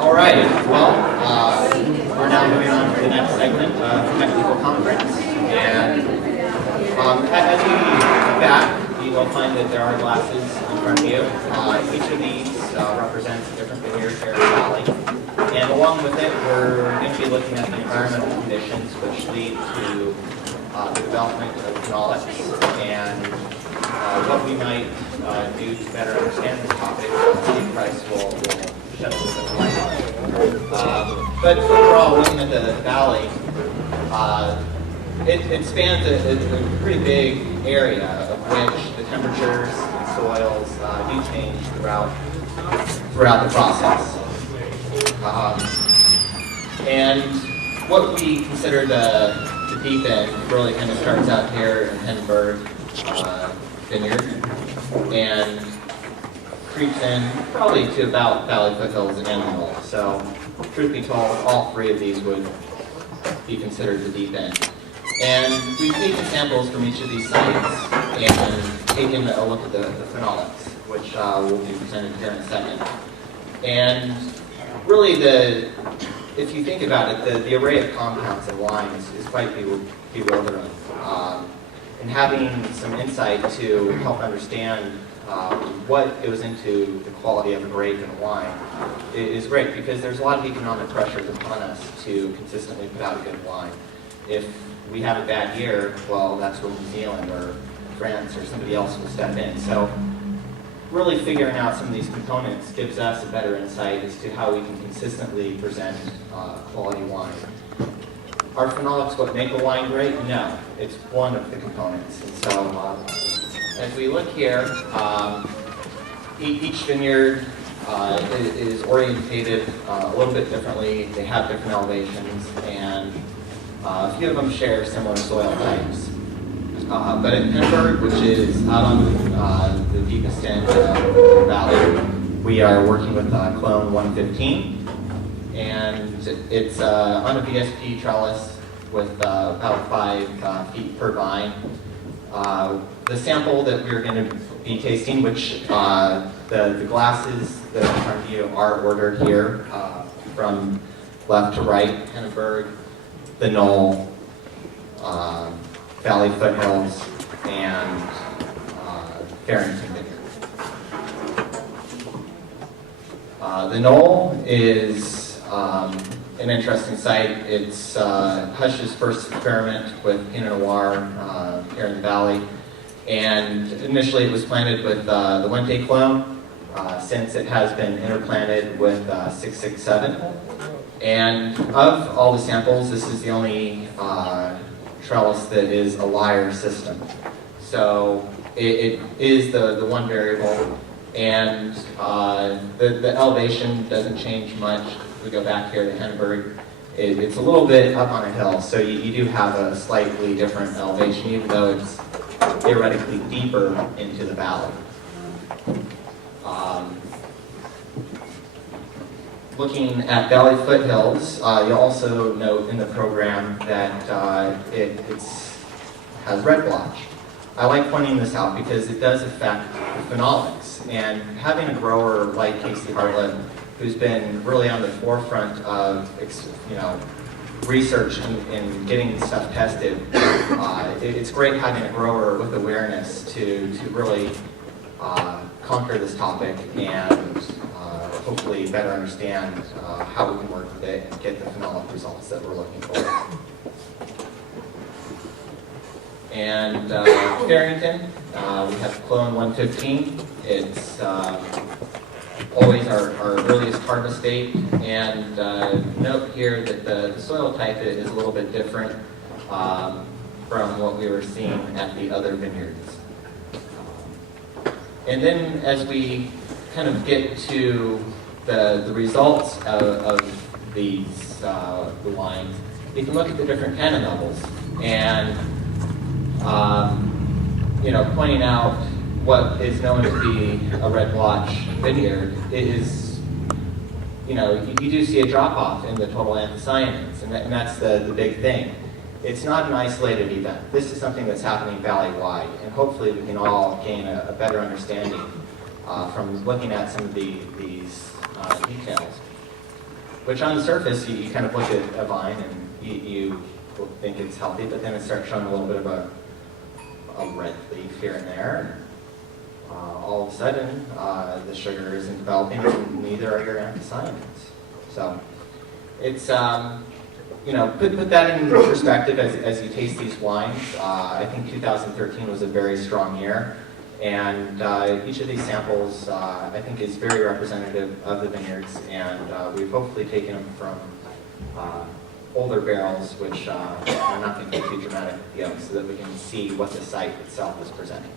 All right, well, we're now moving on to the next segment of technical conference. And as we look back, you will find that there are glasses in front of you. Each of these represents a different vineyard here in the valley. And along with it, we're going to be looking at the environmental conditions which lead to the development of phenolics and what we might do to better understand this topic. Steve Price will shed a little bit of light on it. But overall, looking at the valley, it spans a pretty big area of which the temperatures and soils do change throughout the process. And what we consider the deep end really kind of starts out here in Hindenburg Vineyard and creeps in probably to about Valley Foothills and Animal. So, truth be told, all three of these would be considered the deep end. And we've taken samples from each of these sites and taken a look at the phenolics, which will be presented here in a second. And really, if you think about it, the array of compounds in wine is quite bewildering. And having some insight to help understand what goes into the quality of a grape and a wine is great, because there's a lot of economic pressures upon us to consistently put out a good wine. If we have a bad year, well, that's where New Zealand or France or somebody else will step in. So really figuring out some of these components gives us a better insight as to how we can consistently present quality wine. Are phenolics what make a wine great? No, it's one of the components. And so as we look here, each vineyard is orientated a little bit differently. They have different elevations, and a few of them share similar soil types. But in Hindenburg, which is out on the deepest end of the valley, we are working with clone 115. And it's on a VSP trellis with about 5 feet per vine. The sample that we're going to be tasting, which the glasses that are in front of you are ordered here from left to right: Hindenburg, the Knoll, Valley Foothills, and Farrington Vineyard. The Knoll is an interesting site. It's Hush's first experiment with Pinot Noir here in the valley. And initially it was planted with the Wente clone. Since it has been interplanted with 667. And of all the samples, this is the only trellis that is a lyre system. So it is the one variable, and the elevation doesn't change much. If we go back here to Hindenburg, it's a little bit up on a hill, so you do have a slightly different elevation, even though it's theoretically deeper into the valley. Looking at Valley Foothills, you'll also note in the program that it has red blotch. I like pointing this out because it does affect the phenolics. And having a grower like Casey Hartlett, who's been really on the forefront of research and getting stuff tested, it's great having a grower with awareness to really conquer this topic and hopefully better understand how we can work with it and get the phenolic results that we're looking for. And Farrington, we have clone 115. It's always our earliest harvest date. And note here that the soil type is a little bit different from what we were seeing at the other vineyards. And then as we kind of get to the results of these the wines, you can look at the different tannin levels and pointing out what is known to be a red blotch vineyard is, you do see a drop off in the total anthocyanins, and that's the big thing. it's not an isolated event. This is something that's happening valley-wide, and hopefully we can all gain a better understanding from looking at some of these details. Which on the surface, you kind of look at a vine and you will think it's healthy, but then it starts showing a little bit of a red leaf here and there. And, all of a sudden, the sugar isn't developing, and neither are your anthocyanins. So it's, put that in perspective as you taste these wines. I think 2013 was a very strong year. And each of these samples, I think, is very representative of the vineyards, and we've hopefully taken them from older barrels, which are not going to be too dramatic, so that we can see what the site itself is presenting.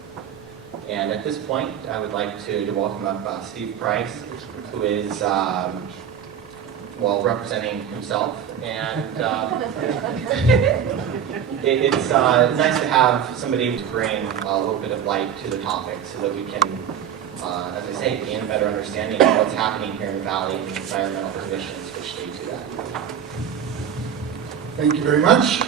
And at this point, I would like to welcome up Steve Price, who is, representing himself. And it's nice to have somebody to bring a little bit of light to the topic so that we can, as I say, gain a better understanding of what's happening here in the valley and the environmental conditions which lead to that. Thank you very much.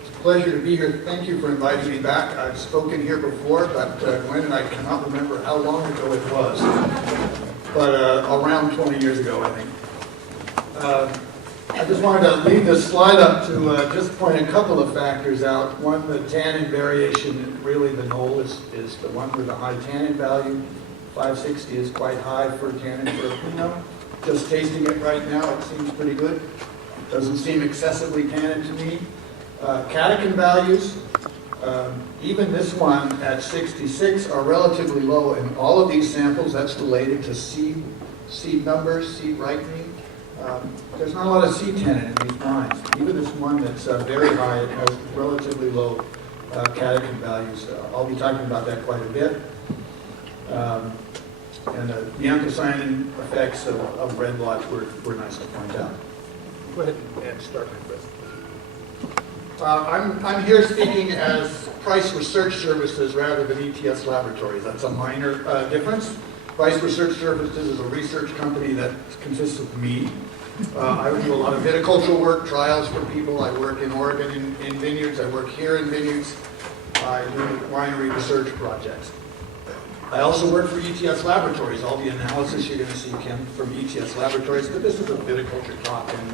It's a pleasure to be here. Thank you for inviting me back. I've spoken here before, but Glenn and I cannot remember how long ago it was. But around 20 years ago, I think. I just wanted to leave this slide up to just point a couple of factors out. One, the tannin variation, really the knoll is the one with the high tannin value. 560 is quite high for tannin for a Pinot. Just tasting it right now, it seems pretty good. Doesn't seem excessively tannin to me. Catechin values, even this one at 66 are relatively low in all of these samples. That's related to seed numbers, seed ripening. There's not a lot of seed tannin in these wines. Even this one that's very high, it has relatively low catechin values. I'll be talking about that quite a bit. And the anthocyanin effects of red blotch were nice to point out. Go ahead and start my presentation. I'm here speaking as Price Research Services rather than ETS Laboratories. That's a minor difference. Price Research Services is a research company that consists of me. I do a lot of viticultural work, trials for people. I work in Oregon in vineyards. I work here in vineyards. I do winery research projects. I also work for ETS Laboratories. All the analysis you're going to see came from ETS Laboratories, but this is a viticulture talk, and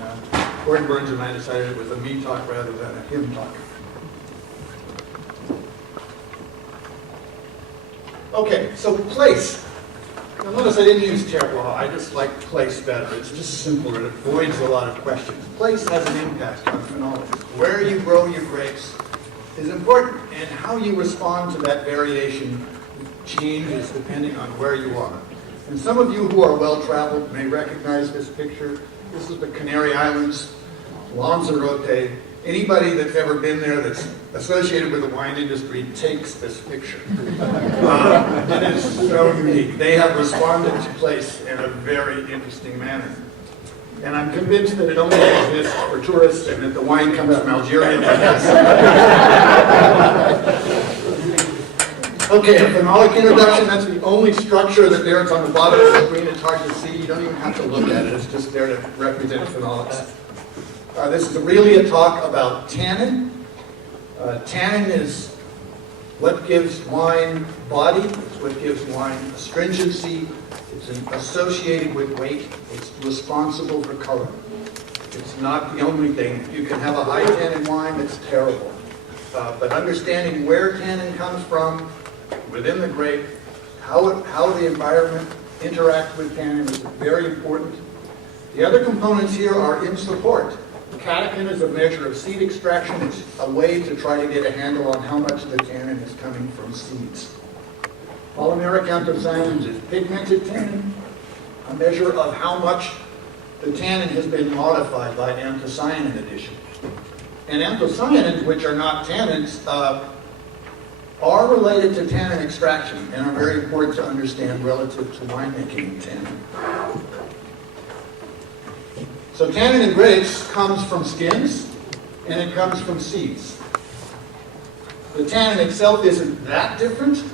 Gordon Burns and I decided it was a me talk rather than a him talk. Okay, so place. Now notice I didn't use terroir. I just like place better. It's just simpler. It avoids a lot of questions. Place has an impact on phenology. Where you grow your grapes is important, and how you respond to that variation changes depending on where you are. And some of you who are well-traveled may recognize this picture. This is the Canary Islands, Lanzarote. Anybody that's ever been there that's associated with the wine industry takes this picture. It is so unique. They have responded to place in a very interesting manner. And I'm convinced that it only exists for tourists and that the wine comes from Algeria. Okay, a phenolic introduction, that's the only structure that there. It's on the bottom of the screen. It's hard to see. You don't even have to look at it. It's just there to represent phenolics. This is really a talk about tannin. Tannin is what gives wine body. It's what gives wine astringency. It's associated with weight. It's responsible for color. It's not the only thing. You can have a high tannin wine that's terrible. But understanding where tannin comes from within the grape, how the environment interacts with tannin is very important. The other components here are in support. Catechin is a measure of seed extraction. It's a way to try to get a handle on how much the tannin is coming from seeds. Polymeric anthocyanins is pigmented tannin, a measure of how much the tannin has been modified by anthocyanin addition. And anthocyanins, which are not tannins, are related to tannin extraction and are very important to understand relative to winemaking tannin. So tannin in grapes comes from skins, and it comes from seeds. The tannin itself isn't that different.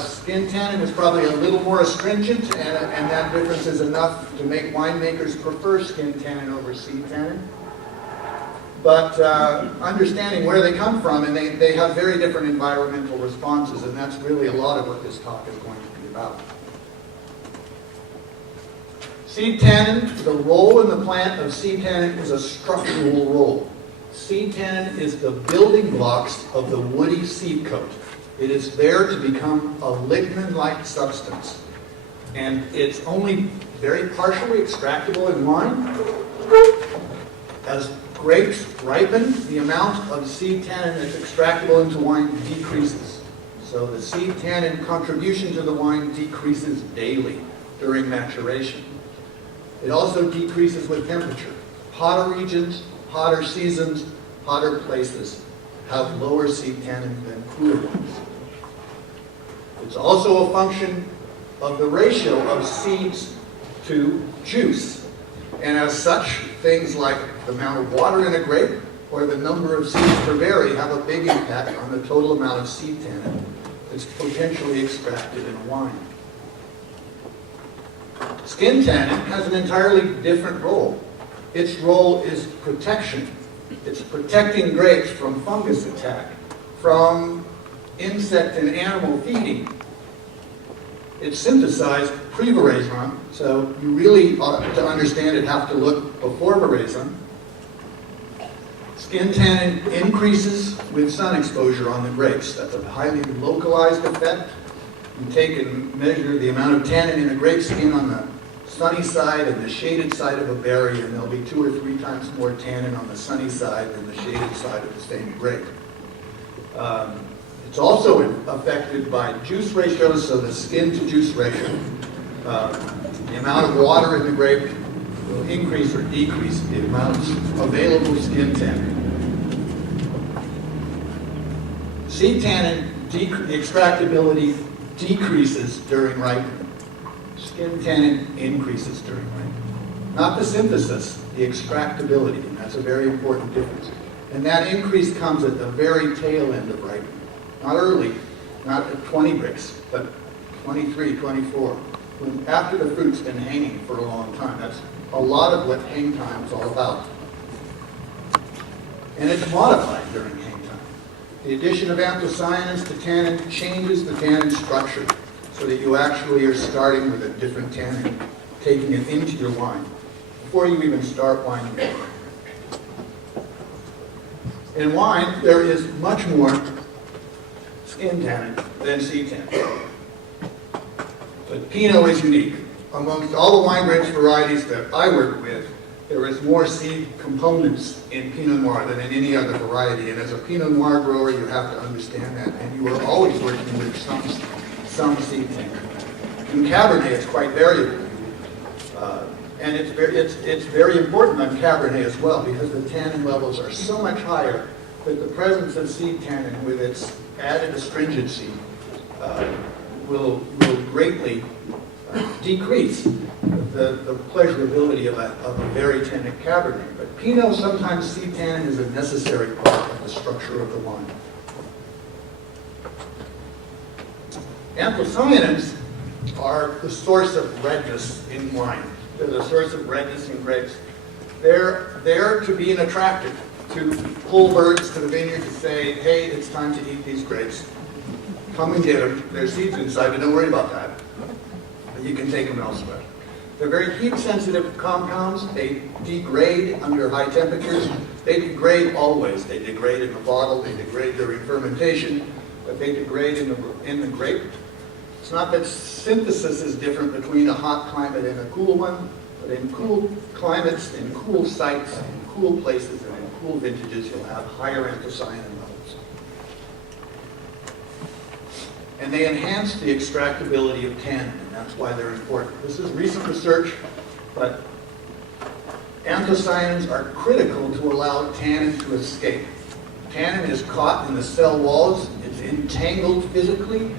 Skin tannin is probably a little more astringent, and that difference is enough to make winemakers prefer skin tannin over seed tannin. but understanding where they come from, and they have very different environmental responses, and that's really a lot of what this talk is going to be about. Seed tannin, the role in the plant of seed tannin is a structural role. Seed tannin is the building blocks of the woody seed coat. It is there to become a lignin-like substance. And it's only very partially extractable in wine. As grapes ripen, the amount of seed tannin that's extractable into wine decreases. So the seed tannin contribution to the wine decreases daily during maturation. It also decreases with temperature. Hotter regions, hotter seasons, hotter places have lower seed tannin than cooler ones. It's also a function of the ratio of seeds to juice. And as such, things like the amount of water in a grape or the number of seeds per berry have a big impact on the total amount of seed tannin that's potentially extracted in a wine. Skin tannin has an entirely different role. Its role is protection. It's protecting grapes from fungus attack, from insect and animal feeding. It's synthesized pre-veraison, so you really ought to understand it, have to look before veraison. Skin tannin increases with sun exposure on the grapes. That's a highly localized effect. You take and measure the amount of tannin in a grape skin on the sunny side and the shaded side of a berry, and there'll be 2 or 3 times more tannin on the sunny side than the shaded side of the same grape. It's also affected by juice ratios, so the skin to juice ratio. The amount of water in the grape will increase or decrease the amount of available skin tannin. Seed tannin extractability decreases during ripening. Skin tannin increases during ripening. Not the synthesis, the extractability, and that's a very important difference. And that increase comes at the very tail end of ripening. Not early, not at 20 Brix, but 23, 24. After the fruit's been hanging for a long time. That's a lot of what hang time is all about. And it's modified during hang time. The addition of anthocyanins to tannin changes the tannin structure so that you actually are starting with a different tannin, taking it into your wine before you even start wining. In wine, there is much more skin tannin than seed tannin. But Pinot is unique. Amongst all the wine grapes varieties that I work with, there is more seed components in Pinot Noir than in any other variety. And as a Pinot Noir grower, you have to understand that. And you are always working with some seed tannin. In Cabernet, it's quite variable. And it's very important on Cabernet as well, because the tannin levels are so much higher that the presence of seed tannin with its added astringency will greatly decrease the pleasurability of a very tannic Cabernet. But Pinot, sometimes seed tannin is a necessary part of the structure of the wine. Anthocyanins are the source of redness in wine. They're the source of redness in grapes. They're there to be an attractant, to pull birds to the vineyard to say, hey, it's time to eat these grapes. Come and get them. There's seeds inside, but don't worry about that. You can take them elsewhere. They're very heat-sensitive compounds. They degrade under high temperatures. They degrade always. They degrade in the bottle. They degrade during fermentation. But they degrade in the grape. It's not that synthesis is different between a hot climate and a cool one, but in cool climates, in cool sites, in cool places, and in cool vintages, you'll have higher anthocyanin levels. And they enhance the extractability of tannin, and that's why they're important. This is recent research, but anthocyanins are critical to allow tannin to escape. Tannin is caught in the cell walls, it's entangled physically,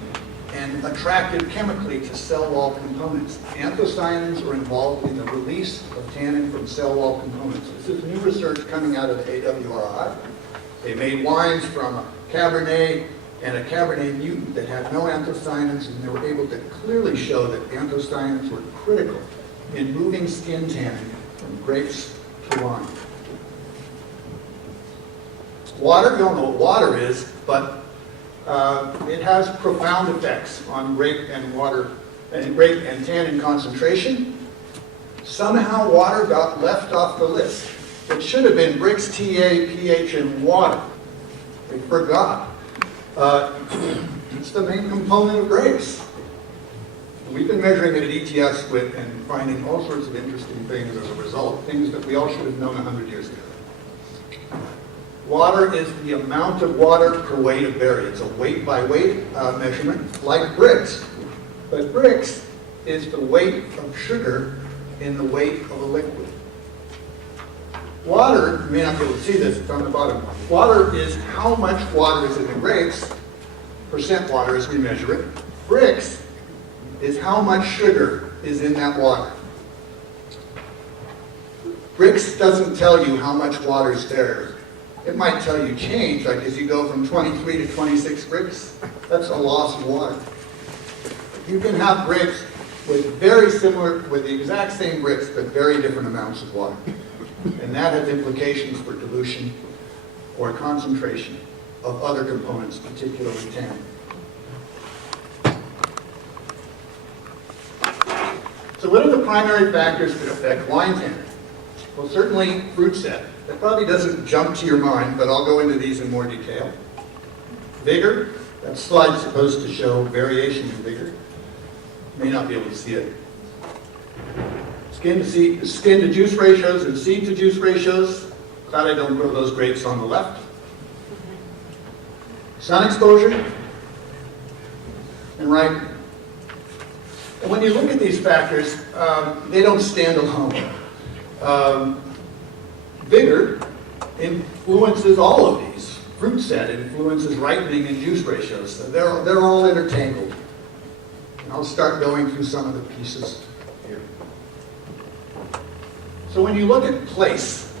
and attracted chemically to cell wall components. Anthocyanins are involved in the release of tannin from cell wall components. This is new research coming out of the AWRI. They made wines from a Cabernet and a Cabernet mutant that had no anthocyanins, and they were able to clearly show that anthocyanins were critical in moving skin tannin from grapes to wine. Water, you don't know what water is, but it has profound effects on grape and water, and grape and tannin concentration. Somehow water got left off the list. It should have been Brix, TA, pH, and water. We forgot. It's the main component of grapes. We've been measuring it at ETS with and finding all sorts of interesting things as a result, things that we all should have known 100 years ago. Water is the amount of water per weight of berry. It's a weight by weight measurement, like Brix. But Brix is the weight of sugar in the weight of a liquid. Water, you may not be able to see this, it's on the bottom. Water is how much water is in the grapes, percent water as we measure it. Brix is how much sugar is in that water. Brix doesn't tell you how much water is there. It might tell you change, like as you go from 23 to 26 Brix, that's a loss of water. You can have grapes with the exact same Brix, but very different amounts of water. And that has implications for dilution or concentration of other components, particularly tannin. So what are the primary factors that affect wine tannin? Well, certainly fruit set. That probably doesn't jump to your mind, but I'll go into these in more detail. Vigor. That slide's supposed to show variation in vigor. You may not be able to see it. Skin to juice ratios and seed to juice ratios. Glad I don't grow those grapes on the left. Sun exposure and ripening. And when you look at these factors, they don't stand alone. Vigor influences all of these. Fruit set influences ripening and juice ratios. So they're all intertangled. And I'll start going through some of the pieces here. So when you look at place,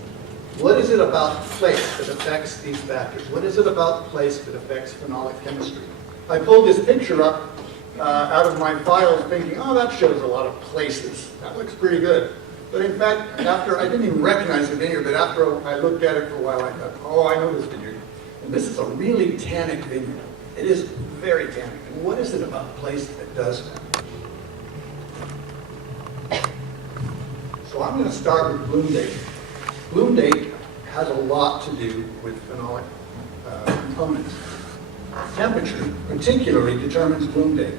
what is it about place that affects these factors? What is it about place that affects phenolic chemistry? I pulled this picture up out of my files thinking, oh, that shows a lot of places. That looks pretty good. But in fact, I didn't even recognize the vineyard, but after I looked at it for a while, I thought, oh, I know this vineyard. And this is a really tannic vineyard. It is very tannic. And what is it about place that does that? So I'm going to start with bloom date. Bloom date has a lot to do with phenolic components. Temperature, particularly, determines bloom date.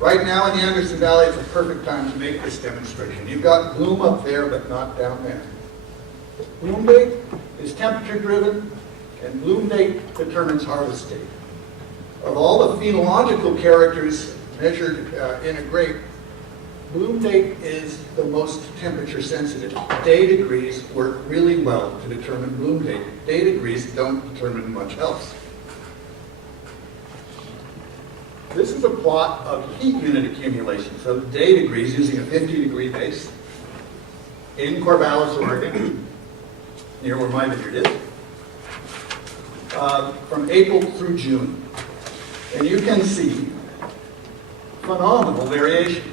Right now in the Anderson Valley, it's a perfect time to make this demonstration. You've got bloom up there, but not down there. Bloom date is temperature driven, and bloom date determines harvest date. Of all the phenological characters measured in a grape, bloom date is the most temperature sensitive. Day degrees work really well to determine bloom date. Day degrees don't determine much else. This is a plot of heat unit accumulation. So day degrees using a 50-degree base in Corvallis, Oregon, near where my vineyard is, from April through June. And you can see phenomenal variation.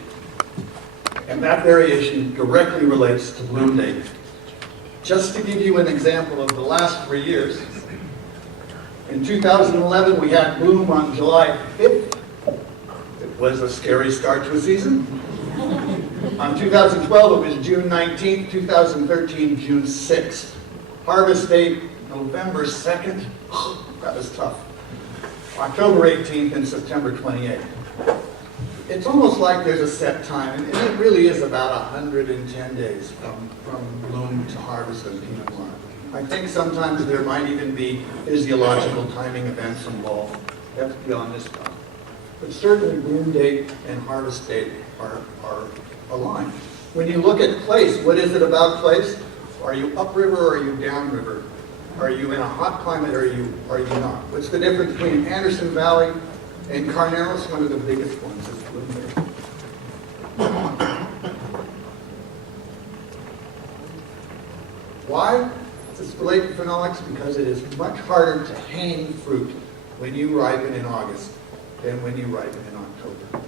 And that variation directly relates to bloom date. Just to give you an example of the last 3 years, in 2011 we had bloom on July 5th. It was a scary start to a season. On 2012 it was June 19th, 2013 June 6th. Harvest date November 2nd. That was tough. October 18th and September 28th. It's almost like there's a set time, and it really is about 110 days from bloom to harvest of Pinot Noir. I think sometimes there might even be physiological timing events involved. That's beyond this time. But certainly bloom date and harvest date are aligned. When you look at place, what is it about place? Are you upriver or are you downriver? Are you in a hot climate or are you not? What's the difference between Anderson Valley and Carneros? One of the biggest ones is bloom date. Why does this relate to phenolics? Because it is much harder to hang fruit when you ripen in August than when you ripen in October.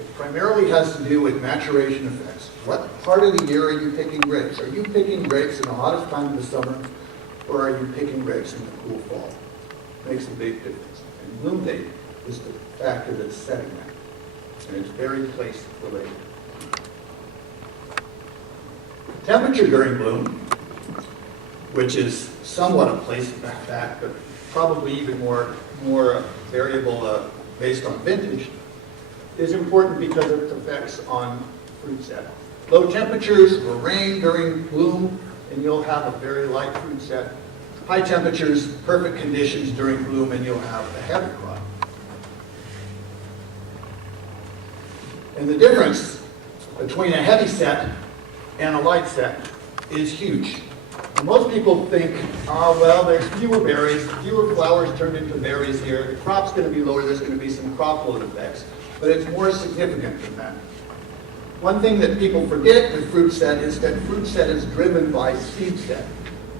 It primarily has to do with maturation effects. What part of the year are you picking grapes? Are you picking grapes in the hottest time of the summer or are you picking grapes in the cool fall? Makes a big difference. And bloom date is the factor that's setting that. And it's very place related. Temperature during bloom, which is somewhat a place fact, but probably even more variable based on vintage, is important because of its effects on fruit set. Low temperatures or rain during bloom, and you'll have a very light fruit set. High temperatures, perfect conditions during bloom, and you'll have a heavy crop. And the difference between a heavy set and a light set is huge. And most people think, oh, well, there's fewer berries, fewer flowers turned into berries here, the crop's going to be lower, there's going to be some crop load effects. But it's more significant than that. One thing that people forget with fruit set is that fruit set is driven by seed set.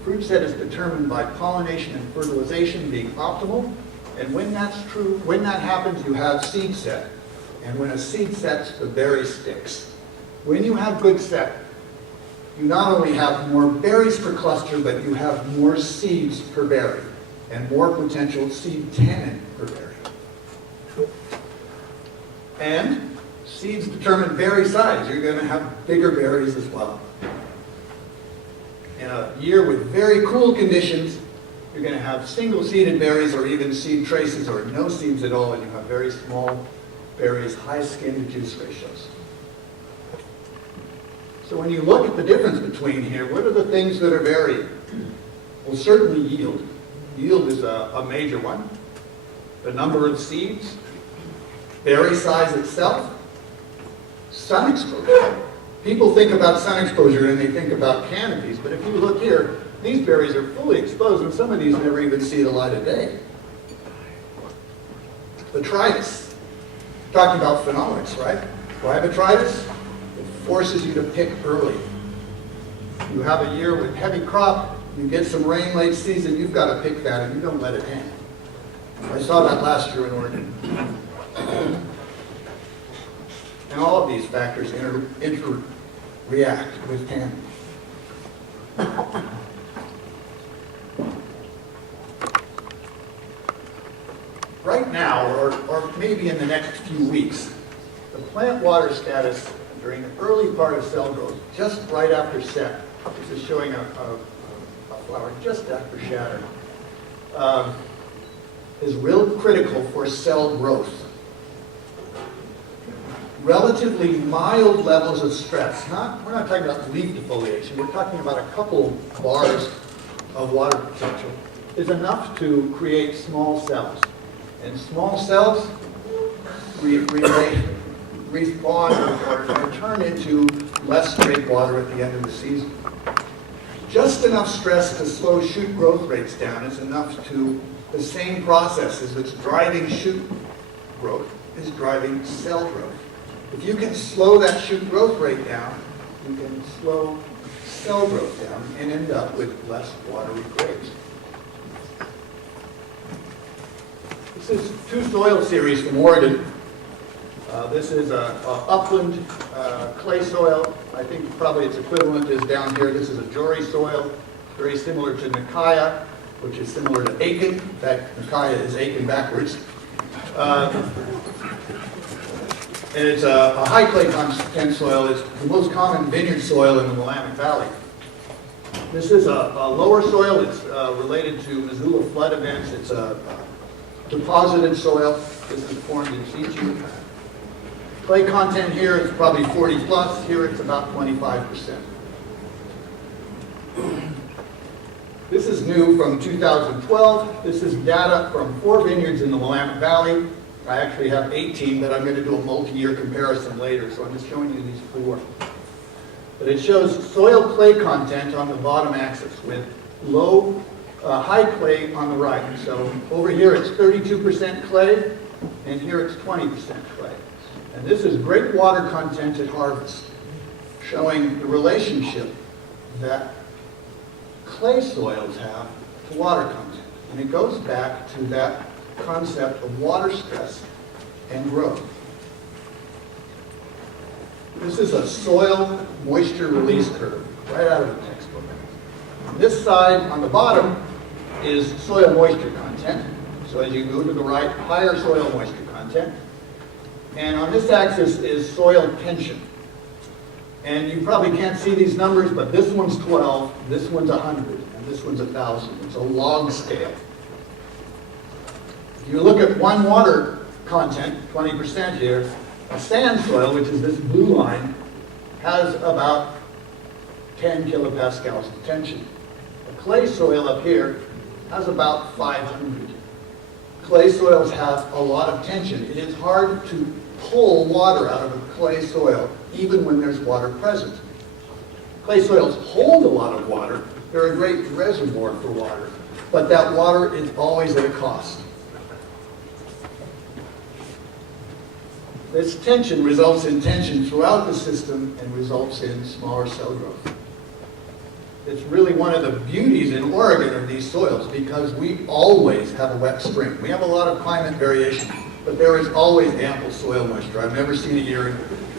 Fruit set is determined by pollination and fertilization being optimal. And when that's true, when that happens, you have seed set. And when a seed sets, the berry sticks. When you have good set, you not only have more berries per cluster, but you have more seeds per berry and more potential seed tannin per berry. And seeds determine berry size. You're going to have bigger berries as well. In a year with very cool conditions, you're going to have single-seeded berries or even seed traces or no seeds at all, and you have very small berries, high skin-to-juice ratios. So when you look at the difference between here, what are the things that are varied? Well, certainly yield. Yield is a major one. The number of seeds, berry size itself, sun exposure. People think about sun exposure and they think about canopies, but if you look here, these berries are fully exposed and some of these never even see the light of day. Botrytis. Talking about phenolics, right? Why botrytis? It forces you to pick early. You have a year with heavy crop, you get some rain late season, you've got to pick that and you don't let it hang. I saw that last year in Oregon. And all of these factors inter-react with tannin. Right now, or maybe in the next few weeks, the plant water status during the early part of cell growth, just right after set, this is showing a flower just after shatter, is real critical for cell growth. Relatively mild levels of stress. We're not talking about leaf defoliation, we're talking about a couple bars of water potential, is enough to create small cells. And small cells respawn or turn into less straight water at the end of the season. Just enough stress to slow shoot growth rates down is enough to, the same processes that's driving shoot growth is driving cell growth. If you can slow that shoot growth rate down, you can slow cell growth down and end up with less watery grapes. This is two soil series from Oregon. This is a upland clay soil. I think probably its equivalent is down here. This is a Jory soil, very similar to Nicaea, which is similar to Aiken. In fact, Nicaea is Aiken backwards. And it's a high clay content soil. It's the most common vineyard soil in the Willamette Valley. This is a lower soil. It's related to Missoula flood events. It's a deposited soil. This is formed in situ. Clay content here is probably 40 plus. Here it's about 25%. This is new from 2012. This is data from 4 vineyards in the Willamette Valley. I actually have 18, but I'm going to do a multi-year comparison later, so I'm just showing you these 4. But it shows soil clay content on the bottom axis with low, high clay on the right. So over here it's 32% clay, and here it's 20% clay. And this is great water content at harvest, showing the relationship that clay soils have to water content. And it goes back to that concept of water stress and growth. This is a soil moisture release curve, right out of the textbook. This side on the bottom is soil moisture content. So as you move to the right, higher soil moisture content. And on this axis is soil tension. And you probably can't see these numbers, but this one's 12, this one's 100, and this one's 1,000. It's a log scale. If you look at one water content, 20% here, a sand soil, which is this blue line, has about 10 kilopascals of tension. A clay soil up here has about 500. Clay soils have a lot of tension. It is hard to pull water out of a clay soil, even when there's water present. Clay soils hold a lot of water. They're a great reservoir for water, but that water is always at a cost. This tension results in tension throughout the system and results in smaller cell growth. It's really one of the beauties in Oregon of these soils because we always have a wet spring. We have a lot of climate variation, but there is always ample soil moisture. I've never seen a year in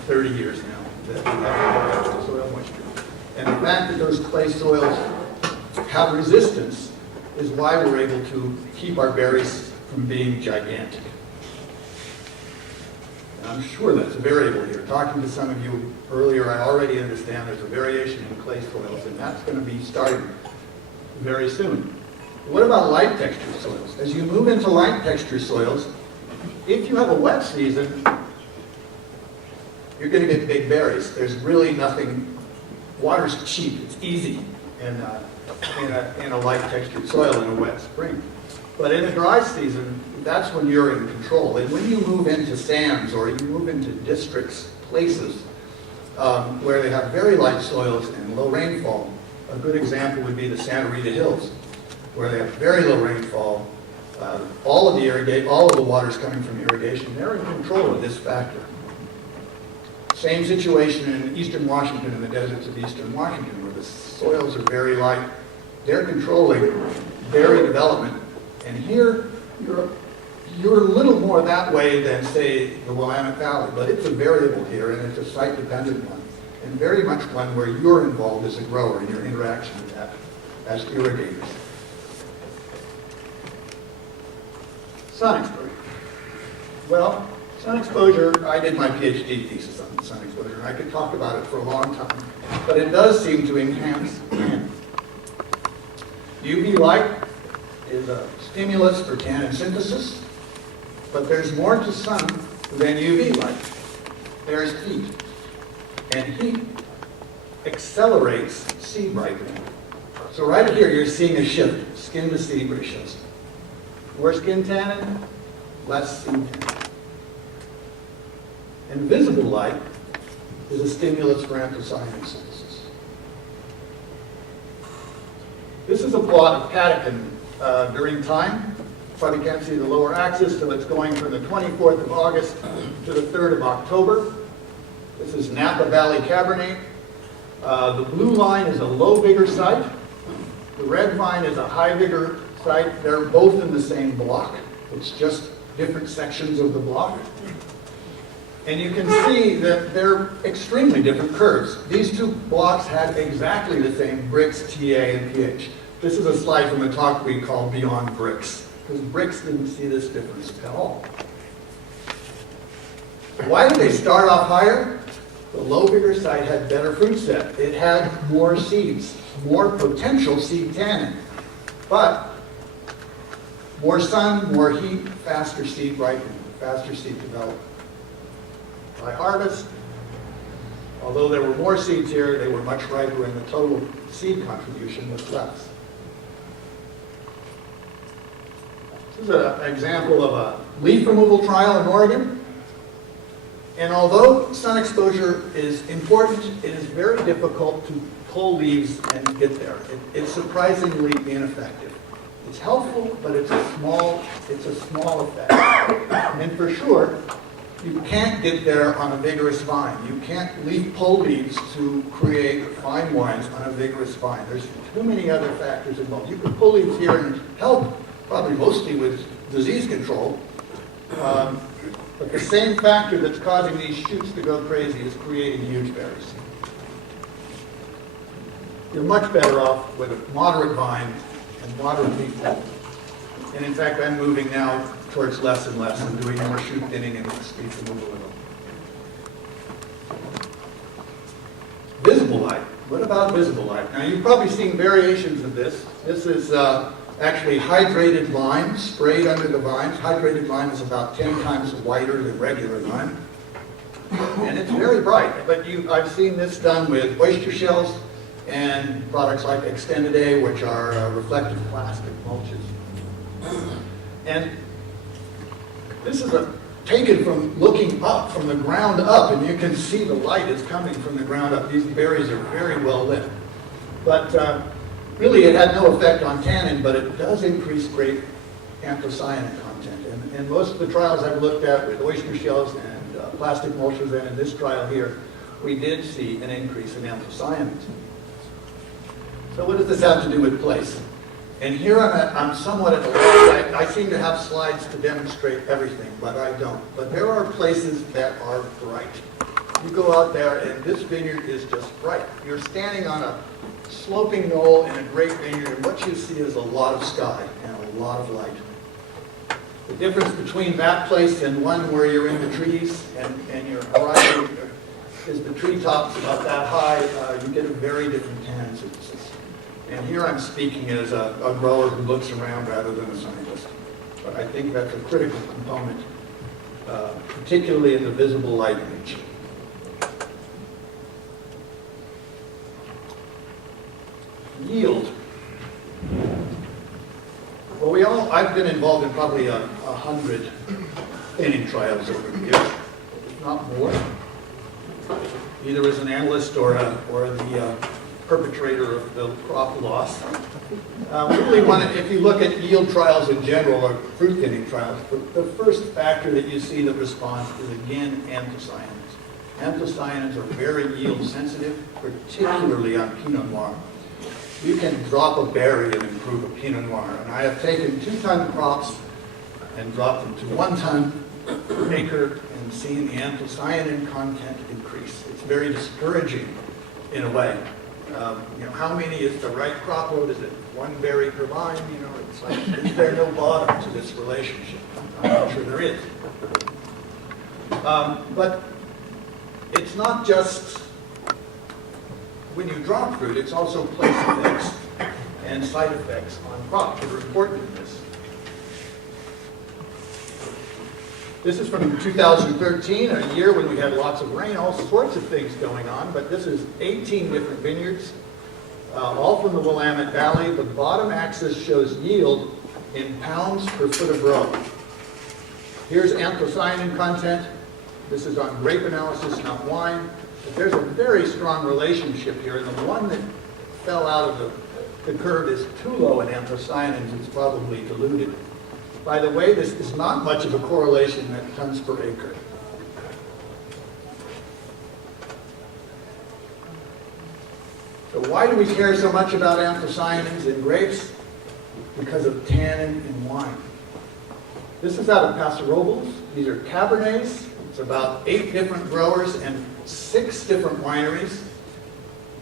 30 years now that we have ample soil moisture. And the fact that those clay soils have resistance is why we're able to keep our berries from being gigantic. And I'm sure that's a variable here. Talking to some of you earlier, I already understand there's a variation in clay soils, and that's going to be starting very soon. What about light texture soils? As you move into light texture soils, if you have a wet season, you're going to get big berries. There's really nothing, water's cheap, it's easy in a light textured soil in a wet spring. But in a dry season, that's when you're in control. And when you move into sands or you move into districts, places where they have very light soils and low rainfall, a good example would be the Santa Rita Hills, where they have very low rainfall. All of the water is coming from irrigation. They're in control of this factor. Same situation in eastern Washington, in the deserts of eastern Washington, where the soils are very light. They're controlling berry development. And here, you're a little more that way than, say, the Willamette Valley, but it's a variable here, and it's a site-dependent one, and very much one where you're involved as a grower in your interaction with that as irrigators. Sun exposure. Well, sun exposure, I did my Ph.D. thesis on sun exposure, and I could talk about it for a long time, but it does seem to enhance tannin. UV light is a stimulus for tannin synthesis, but there's more to sun than UV light. There's heat, and heat accelerates seed ripening. So right here you're seeing a shift, skin to seed ratios. More skin tannin, less seed tannin. And visible light is a stimulus for anthocyanin synthesis. This is a plot of catechin during time. Probably can't see the lower axis, so it's going from the 24th of August to the 3rd of October. This is Napa Valley Cabernet. The blue line is a low vigor site. The red line is a high vigor site. They're both in the same block. It's just different sections of the block. And you can see that they're extremely different curves. These two blocks had exactly the same Brix, TA, and pH. This is a slide from a talk we call Beyond Brix, because Brix didn't see this difference at all. Why did they start off higher? The low vigor site had better fruit set. It had more seeds, more potential seed tannin. But more sun, more heat, faster seed ripening, faster seed development. By harvest, although there were more seeds here, they were much riper and the total seed contribution was less. This is an example of a leaf removal trial in Oregon. And although sun exposure is important, it is very difficult to pull leaves and get there. It's surprisingly ineffective. It's helpful, but it's a small effect. And for sure, you can't get there on a vigorous vine. You can't pull leaves to create fine wines on a vigorous vine. There's too many other factors involved. You can pull leaves here and help, probably mostly with disease control. But the same factor that's causing these shoots to go crazy is creating huge berries. you're much better off with a moderate vine and moderate leaf. And in fact, I'm moving now towards less and less and doing more shoot thinning and leaf removal. Visible light. What about visible light? Now, you've probably seen variations of this. This is actually hydrated lime sprayed under the vines. Hydrated lime is about 10 times whiter than regular lime. And it's very bright. But I've seen this done with oyster shells and products like Extended A, which are reflective plastic mulches. And this is taken from looking up, from the ground up, and you can see the light is coming from the ground up. These berries are very well lit. But really it had no effect on tannin, but it does increase grape anthocyanin content. And most of the trials I've looked at with oyster shells and plastic mulches, and in this trial here, we did see an increase in anthocyanins. So what does this have to do with place? And here I'm somewhat at a loss. I seem to have slides to demonstrate everything, but I don't. But there are places that are bright. You go out there and this vineyard is just bright. You're standing on a sloping knoll in a grape vineyard, and what you see is a lot of sky and a lot of light. The difference between that place and one where you're in the trees and your horizon is the treetops about that high, you get a very different tannin synthesis. And here I'm speaking as a grower who looks around rather than a scientist. But I think that's a critical component, particularly in the visible light range. Yield. Well, I've been involved in probably 100 thinning trials over the years, if not more, either as an analyst or the perpetrator of the crop loss. We really want to, if you look at yield trials in general or fruit thinning trials, the first factor that you see that responds is again anthocyanins. Anthocyanins are very yield sensitive, particularly on Pinot Noir. You can drop a berry and improve a Pinot Noir. And I have taken 2-ton crops and dropped them to 1 ton per acre and seen the anthocyanin content increase. It's very discouraging in a way. How many is the right crop load? Is it 1 berry per vine? It's like, is there no bottom to this relationship? I'm not sure there is. But it's not just when you drop fruit, it's also place effects and side effects on crops that are important in this. This is from 2013, a year when we had lots of rain, all sorts of things going on, but this is 18 different vineyards, all from the Willamette Valley. The bottom axis shows yield in pounds per foot of row. Here's anthocyanin content. This is on grape analysis, not wine. But there's a very strong relationship here, and the one that fell out of the curve is too low in anthocyanins. It's probably diluted. By the way, this is not much of a correlation at tons per acre. So why do we care so much about anthocyanins in grapes? Because of tannin in wine. This is out of Paso Robles. These are Cabernets. It's about 8 different growers and 6 different wineries.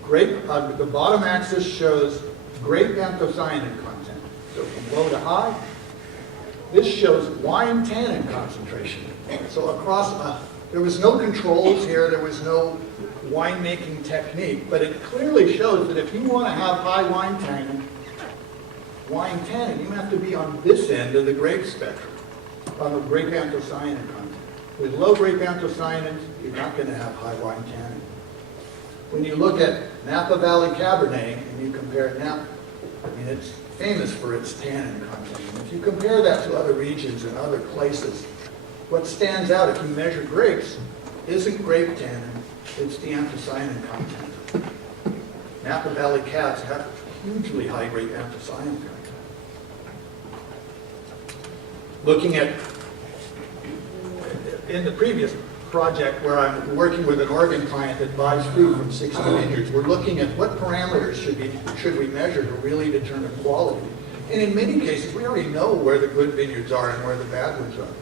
Grape, the bottom axis shows grape anthocyanin content. So from low to high. This shows wine tannin concentration. So across, there was no controls here, there was no winemaking technique, but it clearly shows that if you want to have high wine tannin, you have to be on this end of the grape spectrum, on the grape anthocyanin content. With low grape anthocyanins, you're not going to have high wine tannin. When you look at Napa Valley Cabernet and you compare Napa, it's famous for its tannin content. And if you compare that to other regions and other places, what stands out if you measure grapes isn't grape tannin, it's the anthocyanin content. Napa Valley Cabs have hugely high grape anthocyanin content. Looking at, in the previous project where I'm working with an Oregon client that buys fruit from 60 vineyards, we're looking at what parameters should we measure to really determine quality. And in many cases, we already know where the good vineyards are and where the bad ones are.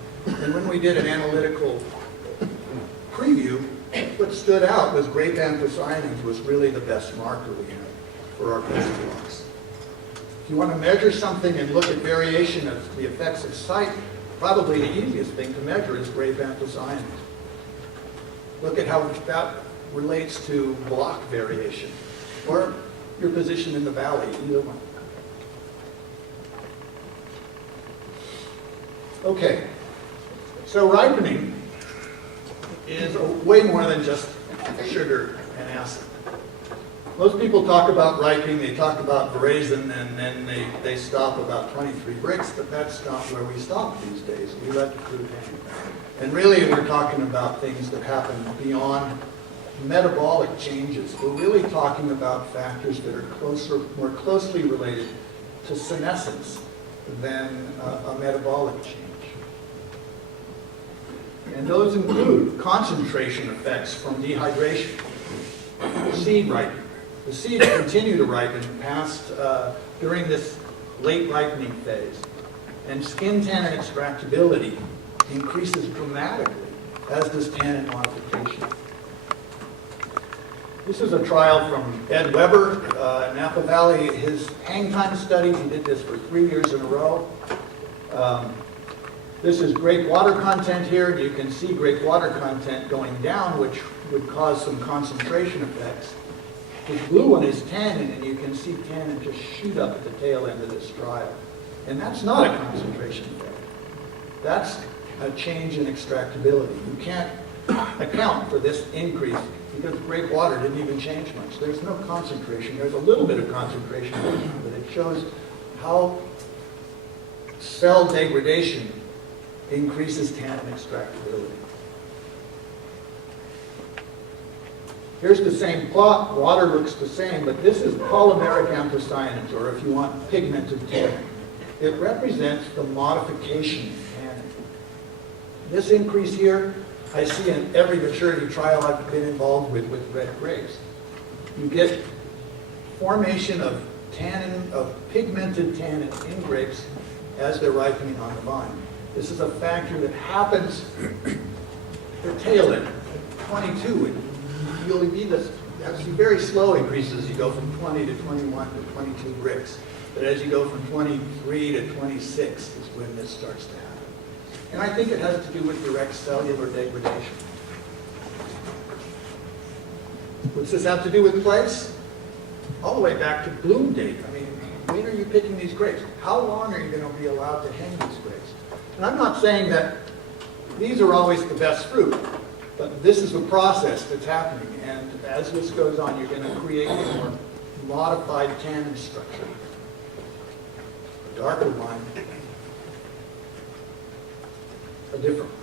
And when we did an analytical preview, what stood out was grape anthocyanins was really the best marker we had. for our best blocks. If you want to measure something and look at variation of the effects of site, probably the easiest thing to measure is grape anthocyanins. Look at how that relates to block variation, or your position in the valley, either one. Okay, so ripening is way more than just sugar and acid. Most people talk about ripening, they talk about brazen, and then they stop about 23 bricks, but that's not where we stop these days. We let the fruit hang. And really we're talking about things that happen beyond metabolic changes. We're really talking about factors that are more closely related to senescence than a metabolic change. And those include concentration effects from dehydration, seed ripening. The seeds continue to ripen during this late ripening phase. And skin tannin extractability increases dramatically, as does tannin modification. This is a trial from Ed Weber in Napa Valley. His hang time studies, he did this for 3 years in a row. This is grape water content here. You can see grape water content going down, which would cause some concentration effects. The blue one is tannin, and you can see tannin just shoot up at the tail end of this trial. And that's not a concentration effect. That's a change in extractability. You can't account for this increase because grape water didn't even change much. There's no concentration. There's a little bit of concentration, but it shows how cell degradation increases tannin extractability. Here's the same plot. Water looks the same, but this is polymeric anthocyanins, or if you want, pigmented tannin. It represents the modification of tannin. This increase here, I see in every maturity trial I've been involved with red grapes. You get formation of tannin, of pigmented tannin in grapes as they're ripening on the vine. This is a factor that happens the tail end, 22. And you'll see very slow increases as you go from 20 to 21 to 22 bricks. But as you go from 23 to 26 is when this starts to happen. And I think it has to do with direct cellular degradation. What's this have to do with place? All the way back to bloom date. I mean, when are you picking these grapes? How long are you going to be allowed to hang these grapes? And I'm not saying that these are always the best fruit, but this is the process that's happening. And as this goes on, you're going to create a more modified tannin structure. A darker line, a different one.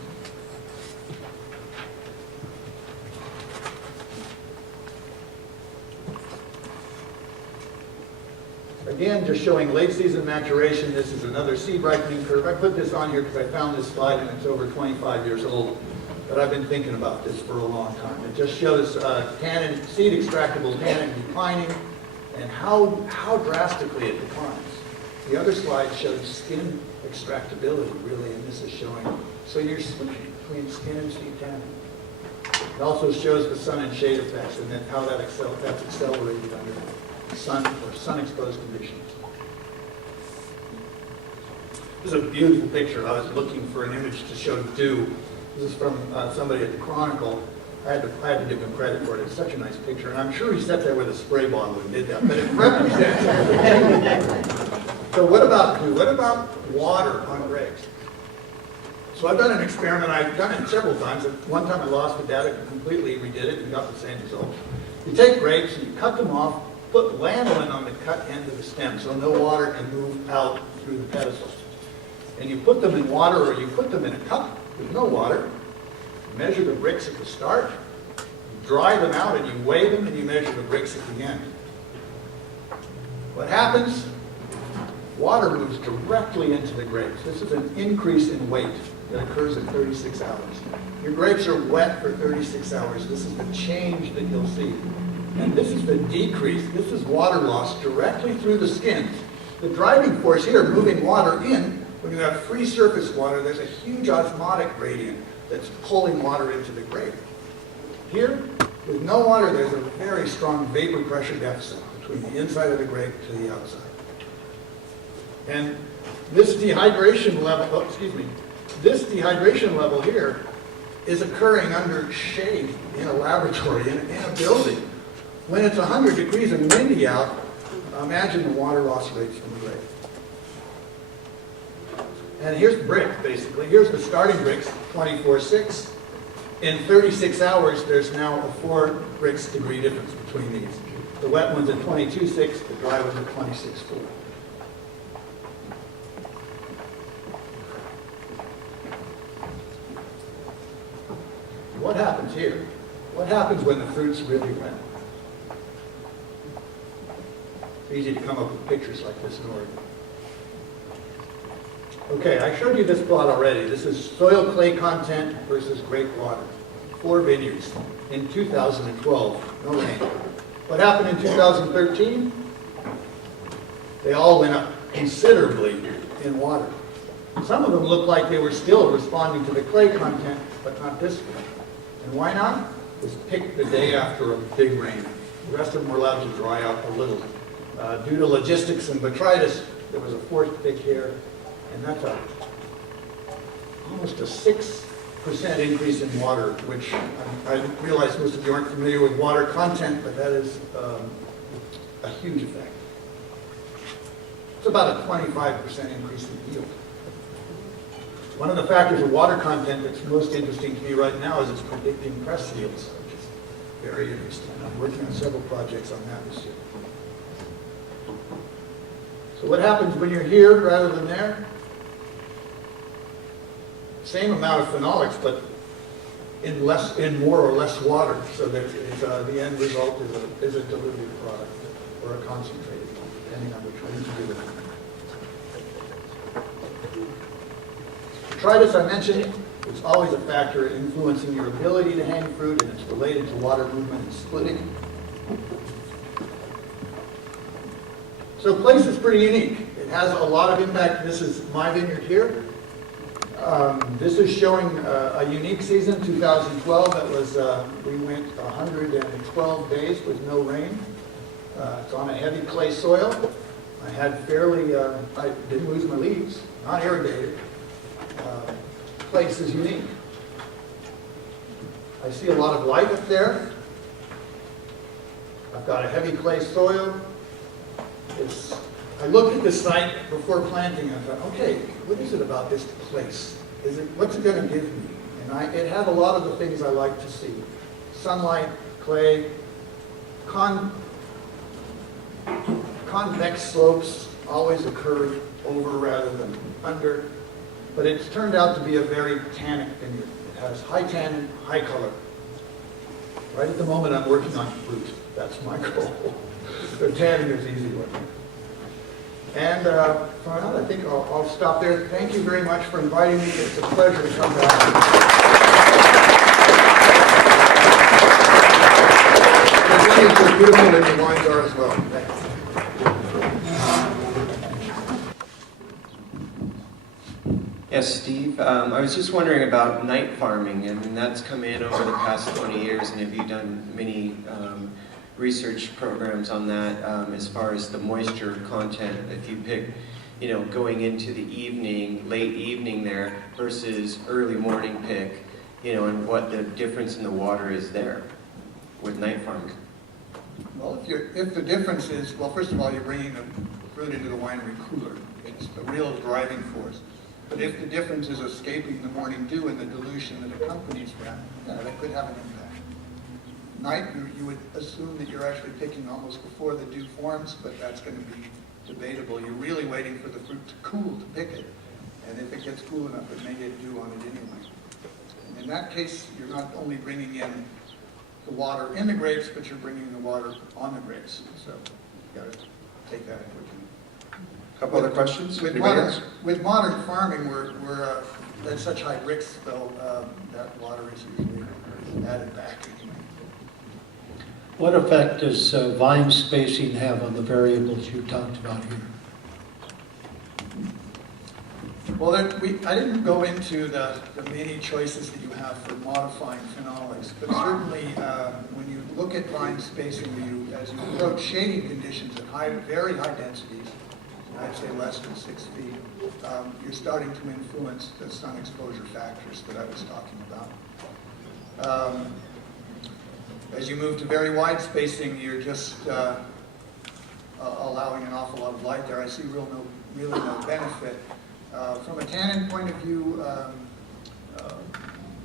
Again, just showing late season maturation. This is another seed ripening curve. I put this on here because I found this slide and it's over 25 years old. But I've been thinking about this for a long time. It just shows tannin, seed extractable tannin declining and how drastically it declines. The other slide shows skin extractability, really, and this is showing. So you're switching between skin and seed tannin. It also shows the sun and shade effects and then how that's accelerated under sun or sun-exposed conditions. This is a beautiful picture. I was looking for an image to show dew. This is from somebody at the Chronicle. I had to give him credit for it. It's such a nice picture, and I'm sure he sat there with a spray bottle and did that, but it represents it. So what about dew? What about water on grapes? So I've done an experiment. I've done it several times. One time I lost the data, completely redid it, and got the same results. You take grapes and you cut them off, put lanolin on the cut end of the stem so no water can move out through the pedicels. And you put them in water, or you put them in a cup with no water, measure the bricks at the start, you dry them out and you weigh them and you measure the bricks at the end. What happens? Water moves directly into the grapes. This is an increase in weight that occurs in 36 hours. Your grapes are wet for 36 hours. This is the change that you'll see. And this is the decrease. This is water loss directly through the skin. The driving force here, moving water in, when you have free surface water, there's a huge osmotic gradient that's pulling water into the grape. Here, with no water, there's a very strong vapor pressure deficit. The between the inside of the grape to the outside. And this dehydration level, this dehydration level here is occurring under shade in a laboratory, in a building. When it's 100 degrees and windy out, imagine the water loss rates from the grape. And here's the brick, basically. Here's the starting bricks, 24/6. In 36 hours, there's now a 4 bricks degree difference between these. The wet one's at 22/6, the dry one's at 26/4. What happens here? What happens when the fruit's really wet? It's easy to come up with pictures like this in Oregon. Okay, I showed you this plot already. This is soil clay content versus grape water. 4 vineyards in 2012, no rain. What happened in 2013? They all went up considerably in water. Some of them looked like they were still responding to the clay content, but not this one. And why not? It was picked the day after a big rain. The rest of them were allowed to dry out a little. Due to logistics and botrytis, there was a 4th pick here, and that's almost a 6% increase in water, which I realize most of you aren't familiar with water content, but that is a huge effect. It's about a 25% increase in yield. One of the factors of water content that's most interesting to me right now is it's predicting press yields, which is very interesting. I'm working on several projects on that this year. So what happens when you're here rather than there? Same amount of phenolics, but in more or less water, so that the end result is a diluted product or a concentrated one, depending on which one you do it. Botrytis, I mentioned, it's always a factor influencing your ability to hang fruit, and it's related to water movement and splitting. So place is pretty unique. It has a lot of impact. This is my vineyard here. This is showing a unique season, 2012. That was, we went 112 days with no rain. It's on a heavy clay soil. I had fairly, I didn't lose my leaves, not irrigated. Place is unique. I see a lot of light up there. I've got a heavy clay soil. I looked at this site before planting and I thought, okay, what is it about this place? What's it going to give me? And it had a lot of the things I like to see. Sunlight, clay, convex slopes always occur over rather than under. But it's turned out to be a very tannic vineyard. It has high tannin, high color. Right at the moment I'm working on fruit. That's my goal. The tanning is easy looking. And for now, I think I'll stop there. Thank you very much for inviting me. It's a pleasure to come back. The vineyards are beautiful and the wines are as well. Thanks. Yes, Steve. I was just wondering about night farming. I mean, that's come in over the past 20 years, and have you done many research programs on that as far as the moisture content? If you pick, going into the evening, late evening there versus early morning pick, and what the difference in the water is there with night farming. Well, if the difference is, well, first of all, you're bringing the fruit into the winery cooler. It's the real driving force. But if the difference is escaping the morning dew and the dilution that accompanies that, that could have an impact. Night, you would assume that you're actually picking almost before the dew forms, but that's going to be debatable. You're really waiting for the fruit to cool to pick it. And if it gets cool enough, it may get dew on it anyway. And in that case, you're not only bringing in the water in the grapes, but you're bringing the water on the grapes. So you've got to take that into account. Couple other questions? With modern farming, we're at such high bricks, though, that water is usually added back. What effect does vine spacing have on the variables you talked about here? Well, I didn't go into the many choices that you have for modifying phenolics, but certainly when you look at vine spacing, as you approach shading conditions at very high densities, I'd say less than 6 feet, you're starting to influence the sun exposure factors that I was talking about. As you move to very wide spacing, you're just allowing an awful lot of light there. I see really no benefit. From a tannin point of view,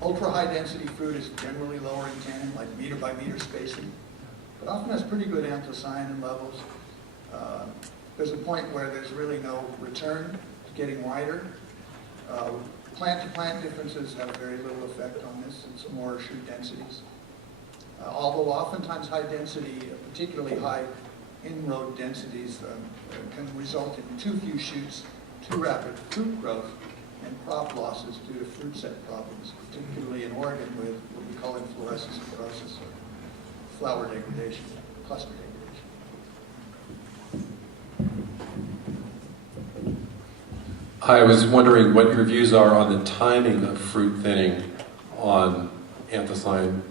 ultra-high density fruit is generally lower in tannin, like meter by meter spacing, but often has pretty good anthocyanin levels. There's a point where there's really no return to getting wider. Plant-to-plant differences have very little effect on this. It's more shoot densities. Although oftentimes high density, particularly high inroad densities, can result in too few shoots, too rapid fruit growth, and crop losses due to fruit set problems, particularly in Oregon with what we call inflorescence necrosis or flower degradation, cluster degradation. I was wondering what your views are on the timing of fruit thinning on anthocyanin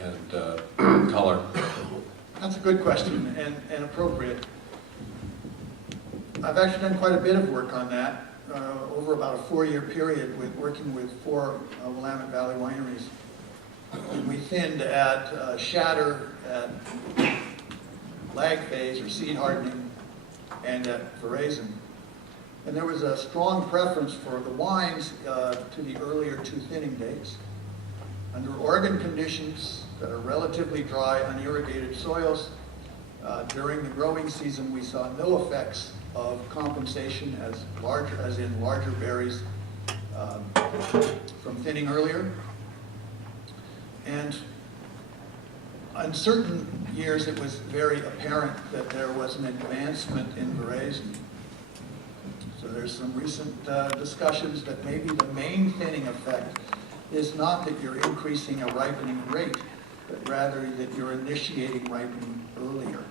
and color. That's a good question and appropriate. I've actually done quite a bit of work on that over about a 4-year period working with 4 Willamette Valley wineries. And we thinned at shatter, at lag phase or seed hardening, and at veraison. And there was a strong preference for the wines to the earlier 2 thinning dates. Under Oregon conditions that are relatively dry, unirrigated soils, during the growing season we saw no effects of compensation as in larger berries from thinning earlier. And in certain years it was very apparent that there was an advancement in veraison. So there's some recent discussions that maybe the main thinning effect is not that you're increasing a ripening rate, but rather that you're initiating ripening earlier.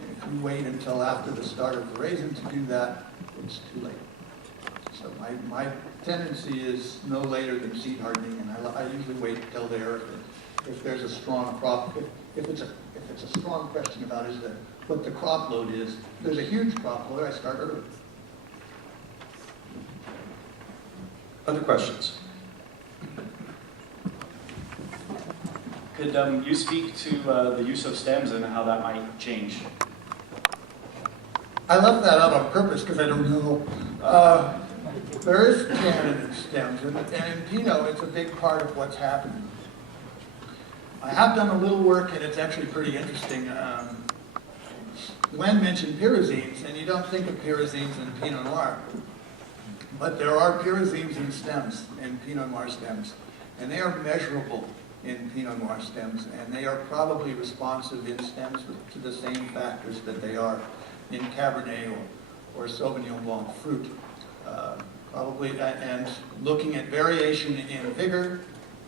And if you wait until after the start of veraison to do that, it's too late. So my tendency is no later than seed hardening, and I usually wait until there if there's a strong crop. If it's a strong question about what the crop load is. If there's a huge crop load, I start early. Other questions? Could you speak to the use of stems and how that might change? I left that out on purpose because I don't know. There is tannin in stems, and in Pinot, it's a big part of what's happening. I have done a little work, and it's actually pretty interesting. Glenn mentioned pyrazines, and you don't think of pyrazines in Pinot Noir. But there are pyrazines in stems, in Pinot Noir stems, and they are measurable in Pinot Noir stems, and they are probably responsive in stems to the same factors that they are in Cabernet or Sauvignon Blanc fruit. Probably, and looking at variation in vigor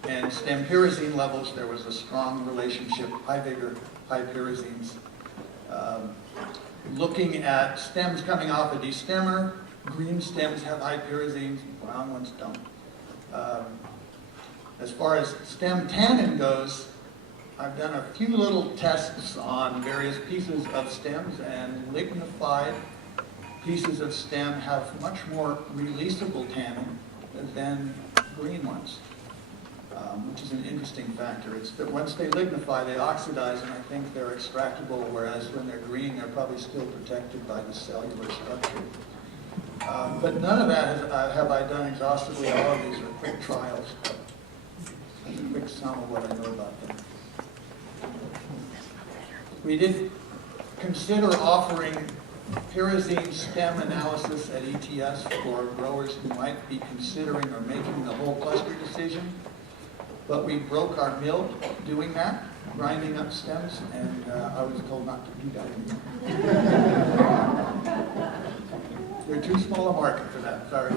and stem pyrazine levels, there was a strong relationship, high vigor, high pyrazines. Looking at stems coming off a destemmer, green stems have high pyrazines, brown ones don't. As far as stem tannin goes, I've done a few little tests on various pieces of stems, and lignified pieces of stem have much more releasable tannin than green ones, which is an interesting factor. It's that once they lignify, they oxidize, and I think they're extractable, whereas when they're green, they're probably still protected by the cellular structure. But none of that have I done exhaustively. All of these are quick trials. That's a quick sum of what I know about them. We did consider offering pyrazine stem analysis at ETS for growers who might be considering or making the whole cluster decision, but we broke our mill doing that, grinding up stems, and I was told not to do that anymore. They're too small a market for that, sorry.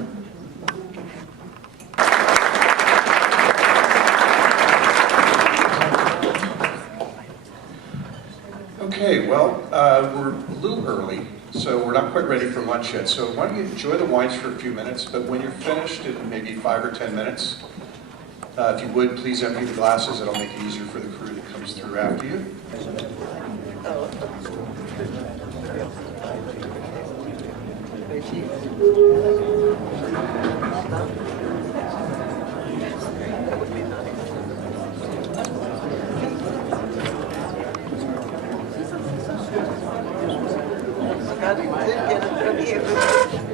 Okay, well, we're a little early, So we're not quite ready for lunch yet. So why don't you enjoy the wines for a few minutes, but when you're finished in maybe 5 or 10 minutes, if you would, please empty the glasses. It'll make it easier for the crew that comes through after you. Get it from here.